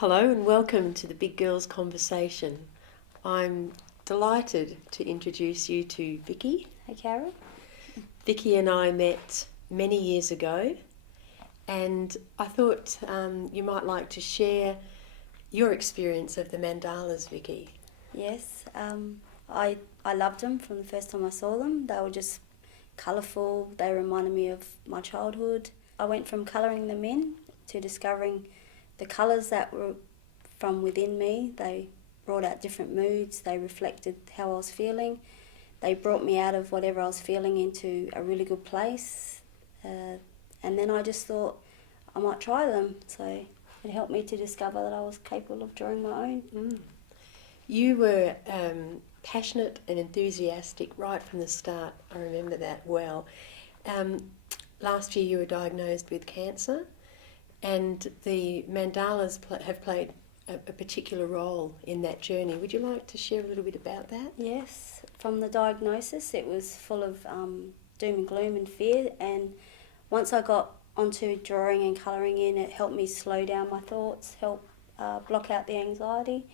Hello and welcome to the Big Girls Conversation. I'm delighted to introduce you to Vicki. Hey, Carol. Vicki and I met many years ago, and I thought you might like to share your experience of the Mandalas, Vicki. Yes, I loved them from the first time I saw them. They were just colourful. They reminded me of my childhood. I went from colouring them in to discovering the colours that were from within me. They brought out different moods. They reflected how I was feeling. They brought me out of whatever I was feeling into a really good place. And then I just thought I might try them. So it helped me to discover that I was capable of drawing my own. Mm. You were passionate and enthusiastic right from the start. I remember that well. Last year you were diagnosed with cancer, and the Mandalas have played a particular role in that journey. Would you like to share a little bit about that? Yes, from the diagnosis it was full of doom and gloom and fear, and once I got onto drawing and colouring in, it helped me slow down my thoughts, help block out the anxiety,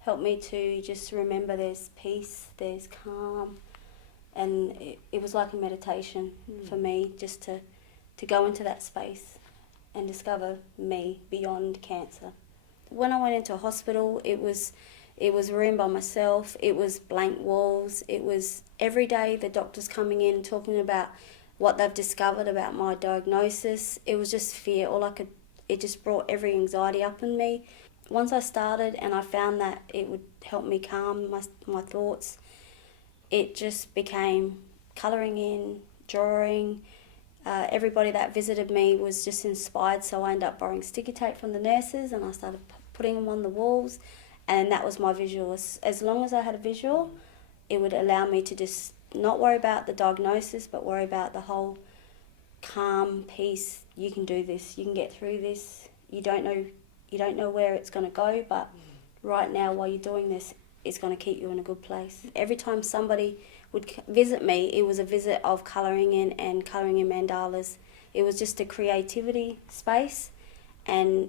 helped me to just remember there's peace, there's calm, and it was like a meditation for me just to go into that space and discover me beyond cancer. When I went into hospital, it was a room by myself, it was blank walls, it was every day the doctors coming in talking about what they've discovered about my diagnosis. It was just fear. It just brought every anxiety up in me. Once I started and I found that it would help me calm my thoughts, it just became colouring in, drawing. Everybody that visited me was just inspired, so I ended up borrowing sticky tape from the nurses and I started putting them on the walls, and that was my visual. As long as I had a visual, it would allow me to just not worry about the diagnosis but worry about the whole calm, peace. You can do this, you can get through this. You don't know where it's going to go, but right now while you're doing this, it's going to keep you in a good place. Every time somebody would visit me, it was a visit of colouring in and colouring in mandalas. It was just a creativity space, and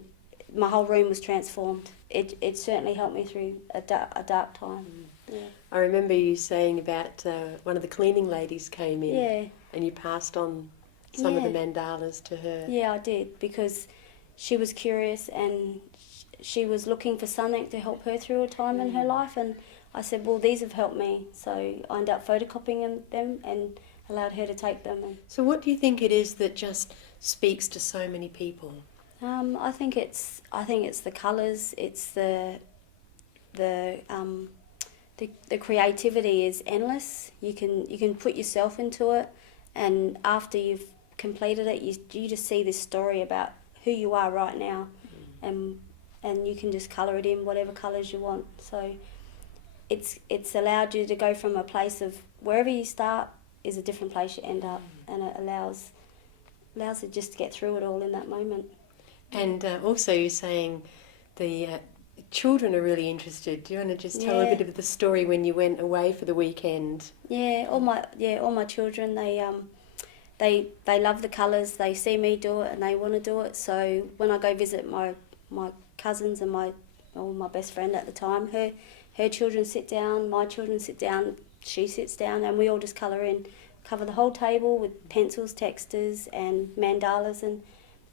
my whole room was transformed. It certainly helped me through a dark time. Yeah. I remember you saying about one of the cleaning ladies came in, Yeah. and you passed on some of the mandalas to her. Yeah, I did, because she was curious and she was looking for something to help her through a time in her life, and I said, well, these have helped me, so I ended up photocopying them and allowed her to take them. So what do you think it is that just speaks to so many people? I think it's the colours. It's the creativity is endless. You can put yourself into it, and after you've completed it, you just see this story about who you are right now, and you can just colour it in whatever colours you want. So it's allowed you to go from a place of wherever you start is a different place you end up, and it allows it just to get through it all in that moment. And also you're saying the children are really interested. Do you want to just tell a bit of the story when you went away for the weekend? Yeah, all my children, they love the colours. They see me do it and they want to do it. So when I go visit my cousins and my best friend at the time, her children sit down, my children sit down, she sits down, and we all just colour in, cover the whole table with pencils, textures and mandalas, and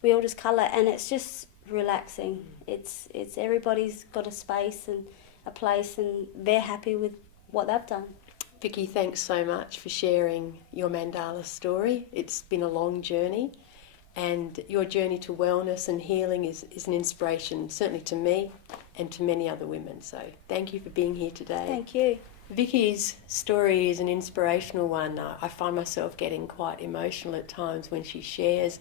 we all just colour, and it's just relaxing. It's everybody's got a space and a place, and they're happy with what they've done. Vicki, thanks so much for sharing your mandala story. It's been a long journey, and your journey to wellness and healing is an inspiration, certainly to me and to many other women. So thank you for being here today. Thank you. Vicki's story is an inspirational one. I find myself getting quite emotional at times when she shares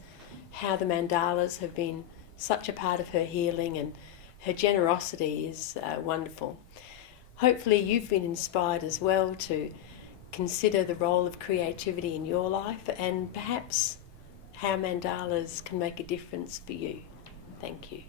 how the mandalas have been such a part of her healing, and her generosity is wonderful. Hopefully you've been inspired as well to consider the role of creativity in your life, and perhaps how mandalas can make a difference for you. Thank you.